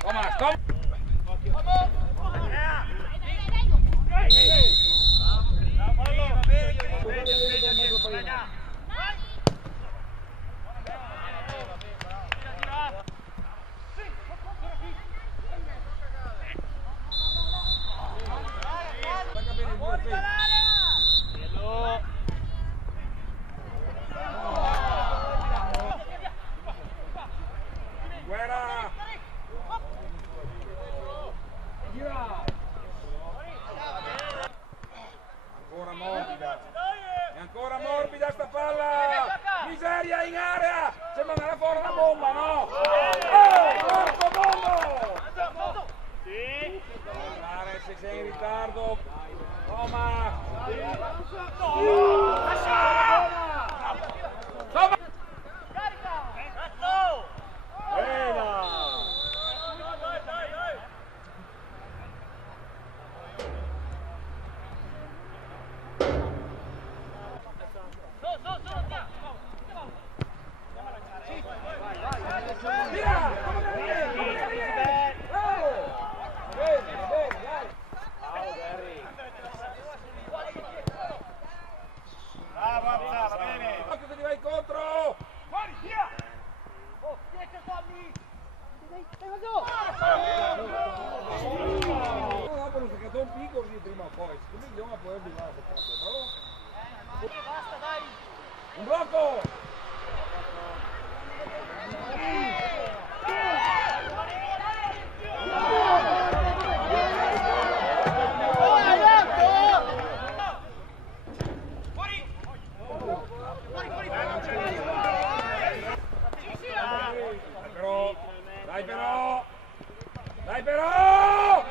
Thomas, kom! Ancora morbida sta palla! Miseria in area! Sembra andare fuori una bomba, no? Corpo bombo! Sì! Se sei in ritardo! Toma! Toma! Un blocco! Dai però! Dai però!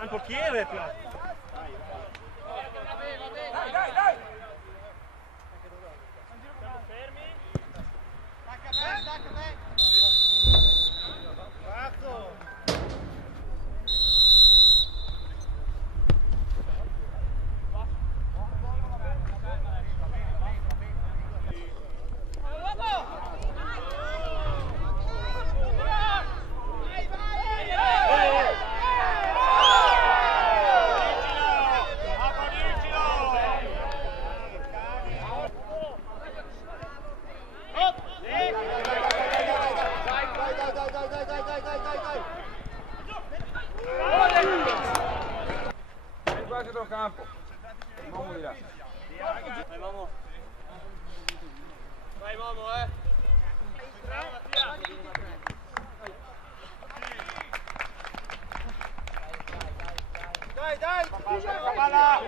Un portiere! Dai, dai, dai! Fermi! Stacca te! Bravo! Campo. Vamos di là. Vai Momo. Vai Momo, Bravo Mattia. Dai, dai! Palla!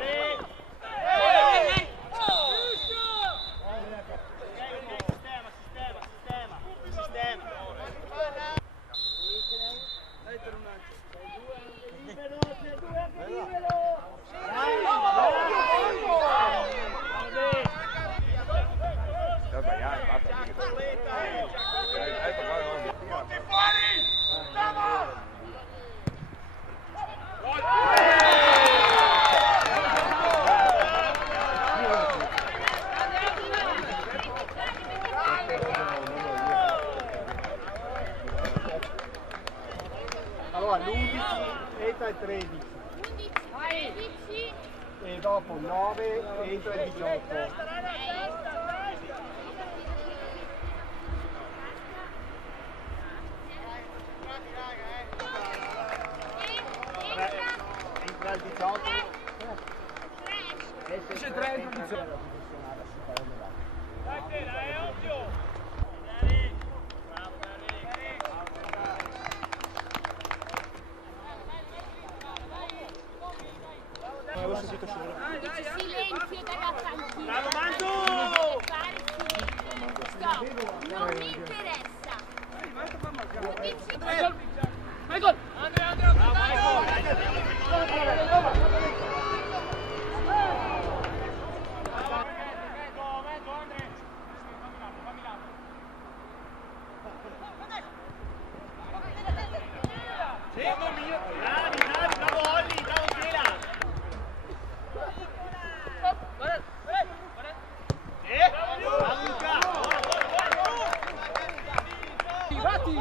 Sistema. Dai per un altro. Tutti fuori! Andiamo! Allora l'11 entra il 13 e dopo il 9 entra il 18. Entra il 18. Esce 3 entra il 18. Dai te, è ovvio! Avevo sentito solo. Silenzio dai ragazzi. Bravo Mandu! Stop, non mi interessa. Vai gol! Andrea! Batti!